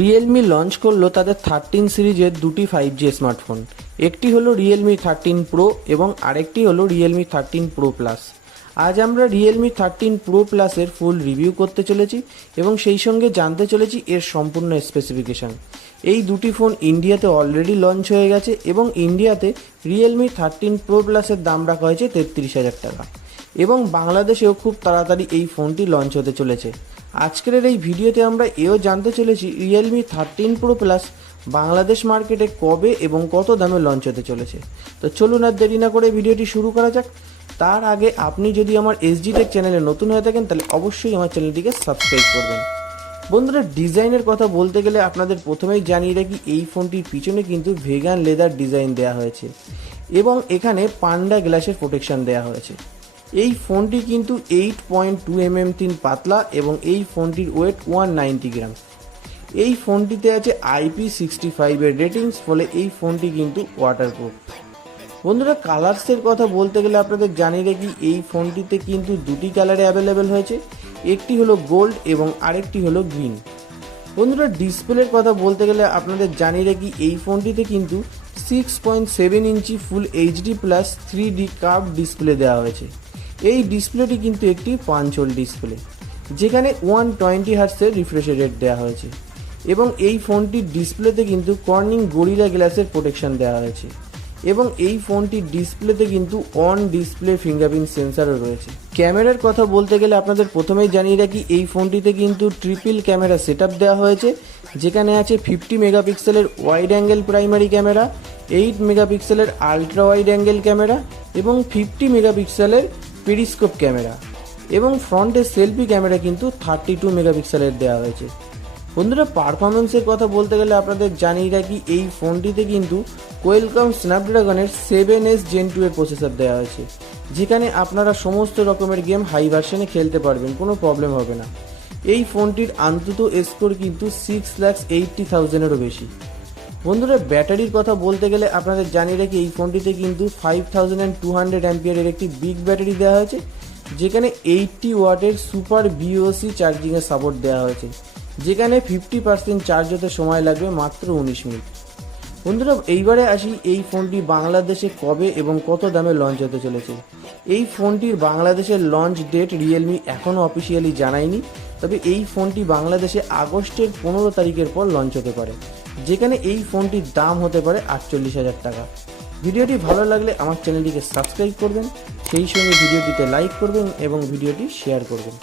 Realme launch করলো তাদের 13 সিরিজের দুটি 5G স্মার্টফোন। একটি হলো রিয়েলমি 13 প্রো এবং আরেকটি হলো রিয়েলমি 13 প্রো প্লাস। আজ আমরা রিয়েলমি 13 প্রো প্লাসের ফুল রিভিউ করতে চলেছি এবং সেই সঙ্গে জানতে চলেছি এর সম্পূর্ণ স্পেসিফিকেশান। এই দুটি ফোন ইন্ডিয়াতে অলরেডি লঞ্চ হয়ে গেছে এবং ইন্ডিয়াতে রিয়েলমি 13 প্রো প্লাসের দাম রাখা হয়েছে 33,000 টাকা এবং বাংলাদেশেও খুব তাড়াতাড়ি এই ফোনটি লঞ্চ হতে চলেছে। আজকের এই ভিডিওতে আমরা এও জানতে চলেছি রিয়েলমি 13 প্রো প্লাস বাংলাদেশ মার্কেটে কবে এবং কত দামে লঞ্চ হতে চলেছে। তো চলুন আর দেরি না করে ভিডিওটি শুরু করা যাক। তার আগে আপনি যদি আমার এসডি টেক চ্যানেলে নতুন হয়ে থাকেন তাহলে অবশ্যই আমার চ্যানেলটিকে সাবস্ক্রাইব করবেন। বন্ধুরা, ডিজাইনের কথা বলতে গেলে আপনাদের প্রথমেই জানিয়ে রাখি এই ফোনটির পিছনে কিন্তু ভেগান লেদার ডিজাইন দেওয়া হয়েছে এবং এখানে পান্ডা গ্লাসের প্রোটেকশন দেওয়া হয়েছে। এই ফোনটি কিন্তু 8.2 mm পাতলা এবং এই ফোনটির ওয়েট 190 গ্রাম। এই ফোনটিতে আছে IP65 এর রেটিংস, ফলে এই ফোনটি কিন্তু ওয়াটারপ্রুফ। বন্ধুরা, কালার্সের কথা বলতে গেলে আপনাদের জানিয়ে রাখি এই ফোনটিতে কিন্তু দুটি কালারে অ্যাভেলেবেল হয়েছে, একটি হলো গোল্ড এবং আরেকটি হলো গ্রিন। বন্ধুরা, ডিসপ্লের কথা বলতে গেলে আপনাদের জানিয়ে রাখি এই ফোনটিতে কিন্তু 6.7 ইঞ্চি full HD plus 3D curve display দেওয়া হয়েছে। এই ডিসপ্লেটি কিন্তু একটি পাঞ্চ হোল ডিসপ্লে, যেখানে 120 হার্টসের রিফ্রেশ রেট দেওয়া হয়েছে এবং এই ফোনটির ডিসপ্লেতে কিন্তু কর্নিং গরিলা গ্লাসের প্রোটেকশন দেওয়া হয়েছে এবং এই ফোনটির ডিসপ্লেতে কিন্তু অন ডিসপ্লে ফিঙ্গারপ্রিন্ট সেন্সারও রয়েছে। ক্যামেরার কথা বলতে গেলে আপনাদের প্রথমেই জানিয়ে রাখি এই ফোনটিতে কিন্তু ট্রিপল ক্যামেরা সেটআপ দেওয়া হয়েছে, যেখানে আছে 50 মেগাপিক্সেলের ওয়াইড অ্যাঙ্গেল প্রাইমারি ক্যামেরা, 8 মেগাপিক্সেলের আলট্রা ওয়াইড অ্যাঙ্গেল ক্যামেরা এবং 50 মেগাপিক্সেলের পেরিস্কোপ ক্যামেরা এবং ফ্রন্টের সেলফি ক্যামেরা কিন্তু 32 মেগাপিক্সেলের দেওয়া হয়েছে। বন্ধুরা, পারফরমেন্সের কথা বলতে গেলে আপনাদের জানিয়ে রাখি এই ফোনটিতে কিন্তু কোয়েলকম স্ন্যাপড্রাগনের 7S Gen 2 এর প্রসেসর দেওয়া হয়েছে, যেখানে আপনারা সমস্ত রকমের গেম হাই ভার্সনে খেলতে পারবেন, কোনো প্রবলেম হবে না। এই ফোনটির আন্তত স্কোর কিন্তু 6,80,000-এরও বেশি। বন্ধুরা, ব্যাটারির কথা বলতে গেলে আপনাদের জানিয়ে রাখি এই ফোনটিতে কিন্তু 5200 অ্যাম্পিয়ারের একটি বিগ ব্যাটারি দেওয়া হয়েছে, যেখানে 80 ওয়াটের সুপার VOC চার্জিংয়ের সাপোর্ট দেওয়া হয়েছে, যেখানে 50% চার্জ হতে সময় লাগবে মাত্র 19 মিনিট। বন্ধুরা, এইবারে আসি এই ফোনটি বাংলাদেশে কবে এবং কত দামে লঞ্চ হতে চলেছে। এই ফোনটির বাংলাদেশের লঞ্চ ডেট রিয়েলমি এখনও অফিসিয়ালি জানায়নি, তবে এই ফোনটি বাংলাদেশে আগস্টের 15 তারিখের পর লঞ্চ হতে পারে, যেখানে এই ফোনটির দাম হতে পারে 48,000 টাকা। ভিডিওটি ভালো লাগলে আমার চ্যানেলটিকে সাবস্ক্রাইব করবেন, সেই সঙ্গে ভিডিওটিতে লাইক করবেন এবং ভিডিওটি শেয়ার করবেন।